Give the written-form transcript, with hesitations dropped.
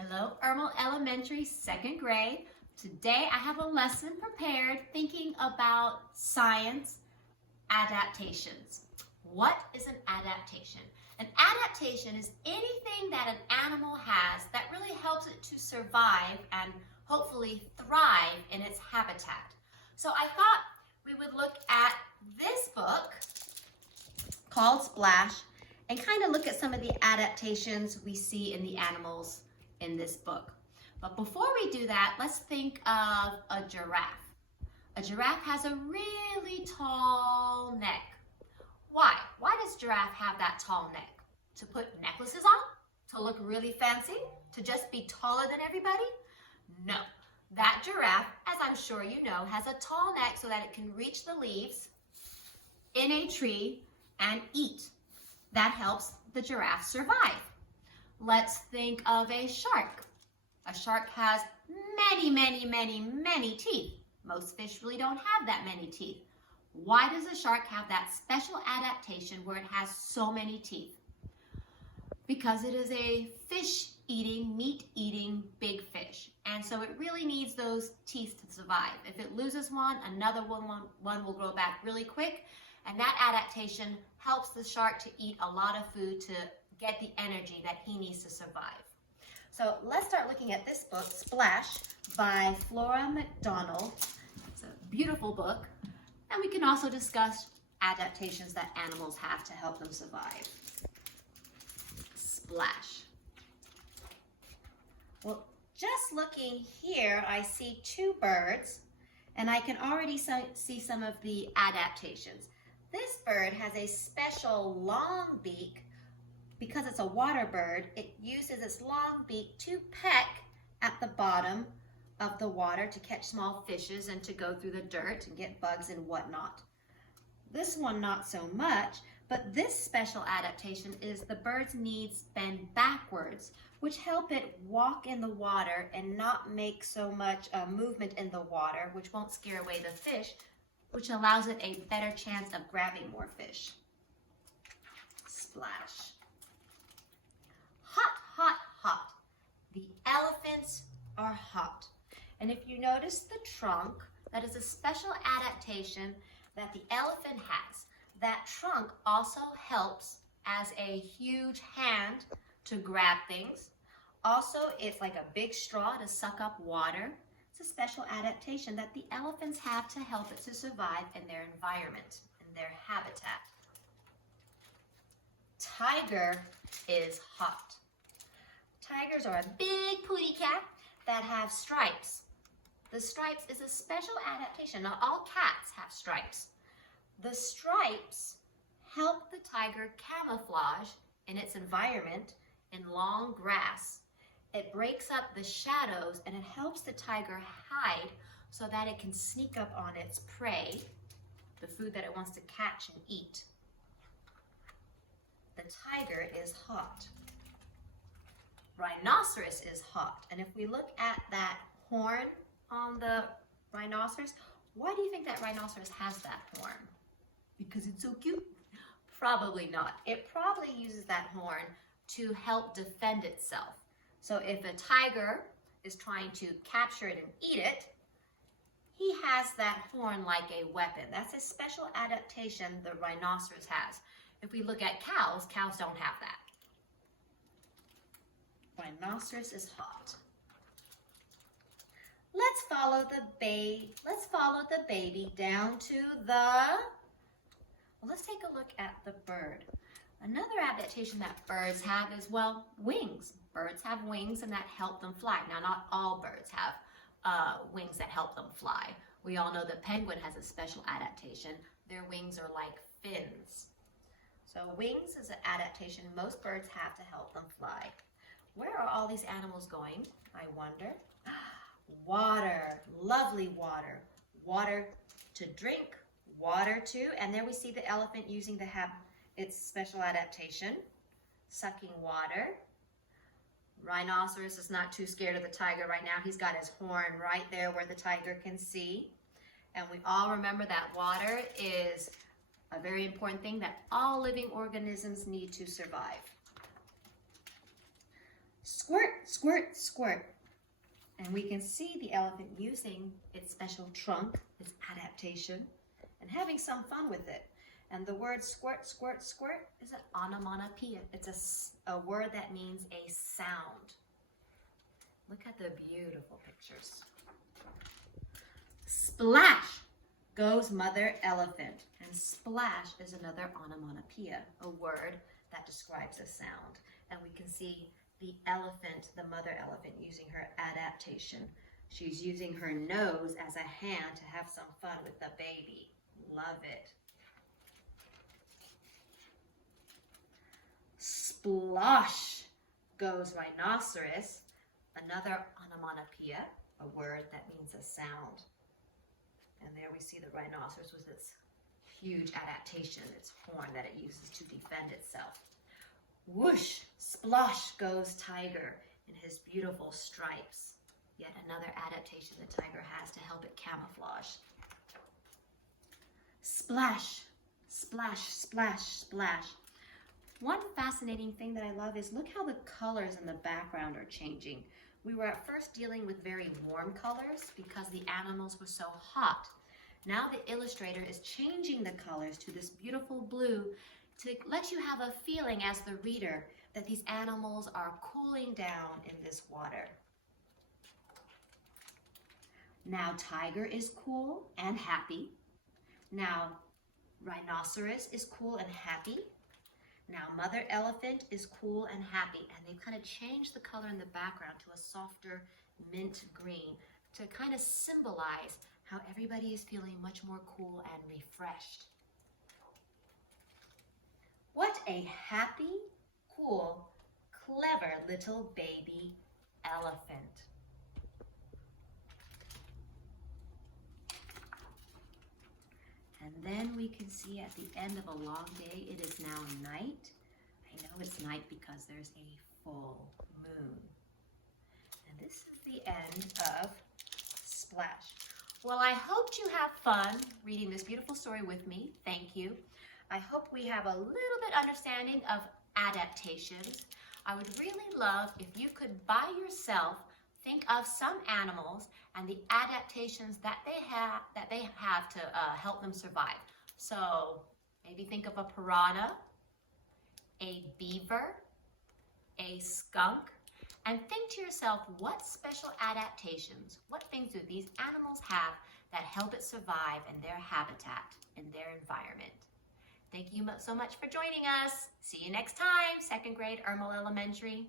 Hello, Irmal Elementary, second grade. Today I have a lesson prepared thinking about science adaptations. What is an adaptation? An adaptation is anything that an animal has that really helps it to survive and hopefully thrive in its habitat. So I thought we would look at this book called Splash and kind of look at some of the adaptations we see in the animals in this book. But before we do that, let's think of a giraffe. A giraffe has a really tall neck. Why? Why does giraffe have that tall neck? To put necklaces on? To look really fancy? To just be taller than everybody? No. That giraffe, as I'm sure you know, has a tall neck so that it can reach the leaves in a tree and eat. That helps the giraffe survive. Let's think of a shark. A shark has many teeth. Most fish really don't have that many teeth. Why does a shark have that special adaptation where it has so many teeth? Because it is a fish-eating, meat-eating big fish. And so it really needs those teeth to survive. If it loses one, another one will grow back really quick. And that adaptation helps the shark to eat a lot of food to get the energy that he needs to survive. So let's start looking at this book, Splash, by Flora McDonald. It's a beautiful book. And we can also discuss adaptations that animals have to help them survive. Splash. Well, just looking here, I see two birds, and I can already see some of the adaptations. This bird has a special long beak. Because it's a water bird, it uses its long beak to peck at the bottom of the water to catch small fishes and to go through the dirt and get bugs and whatnot. This one not so much, but this special adaptation is the bird's knees bend backwards, which help it walk in the water and not make so much movement in the water, which won't scare away the fish, which allows it a better chance of grabbing more fish. Splash. Hot. The elephants are hot. And if you notice the trunk, that is a special adaptation that the elephant has. That trunk also helps as a huge hand to grab things. Also, it's like a big straw to suck up water. It's a special adaptation that the elephants have to help it to survive in their environment, in their habitat. Tiger is hot. Tigers are a big pooty cat that have stripes. The stripes is a special adaptation. Not all cats have stripes. The stripes help the tiger camouflage in its environment in long grass. It breaks up the shadows and it helps the tiger hide so that it can sneak up on its prey, the food that it wants to catch and eat. The tiger is hot. Rhinoceros is hot. And if we look at that horn on the rhinoceros, why do you think that rhinoceros has that horn? Because it's so cute? Probably not. It probably uses that horn to help defend itself. So if a tiger is trying to capture it and eat it, he has that horn like a weapon. That's a special adaptation the rhinoceros has. If we look at cows, cows don't have that. Rhinoceros is hot. Let's follow the baby down to let's take a look at the bird. Another adaptation that birds have is, well, wings. Birds have wings and that help them fly. Now, not all birds have wings that help them fly. We all know the penguin has a special adaptation. Their wings are like fins. So wings is an adaptation most birds have to help them fly. Where are all these animals going, I wonder? Water, lovely water. Water to drink, water to, and there we see the elephant using its special adaptation, sucking water. Rhinoceros is not too scared of the tiger right now. He's got his horn right there where the tiger can see. And we all remember that water is a very important thing that all living organisms need to survive. Squirt, squirt, squirt. And we can see the elephant using its special trunk, its adaptation, and having some fun with it. And the word squirt, squirt, squirt is an onomatopoeia. It's a word that means a sound. Look at the beautiful pictures. Splash goes mother elephant. And splash is another onomatopoeia, a word that describes a sound. And we can see the elephant, the mother elephant, using her adaptation. She's using her nose as a hand to have some fun with the baby. Love it. Splosh goes rhinoceros, another onomatopoeia, a word that means a sound. And there we see the rhinoceros with its huge adaptation, its horn that it uses to defend itself. Whoosh, splosh goes tiger in his beautiful stripes. Yet another adaptation the tiger has to help it camouflage. Splash, splash, splash, splash. One fascinating thing that I love is look how the colors in the background are changing. We were at first dealing with very warm colors because the animals were so hot. Now the illustrator is changing the colors to this beautiful blue to let you have a feeling as the reader that these animals are cooling down in this water. Now tiger is cool and happy. Now rhinoceros is cool and happy. Now mother elephant is cool and happy, and they've kind of changed the color in the background to a softer mint green to kind of symbolize how everybody is feeling much more cool and refreshed. What a happy, cool, clever little baby elephant. And then we can see at the end of a long day, it is now night. I know it's night because there's a full moon. And this is the end of Splash. Well, I hoped you have fun reading this beautiful story with me. Thank you. I hope we have a little bit understanding of adaptations. I would really love if you could by yourself think of some animals and the adaptations that they have to help them survive. So maybe think of a piranha, a beaver, a skunk, and think to yourself, what special adaptations, what things do these animals have that help it survive in their habitat, in their environment? Thank you so much for joining us. See you next time, second grade Ermal Elementary.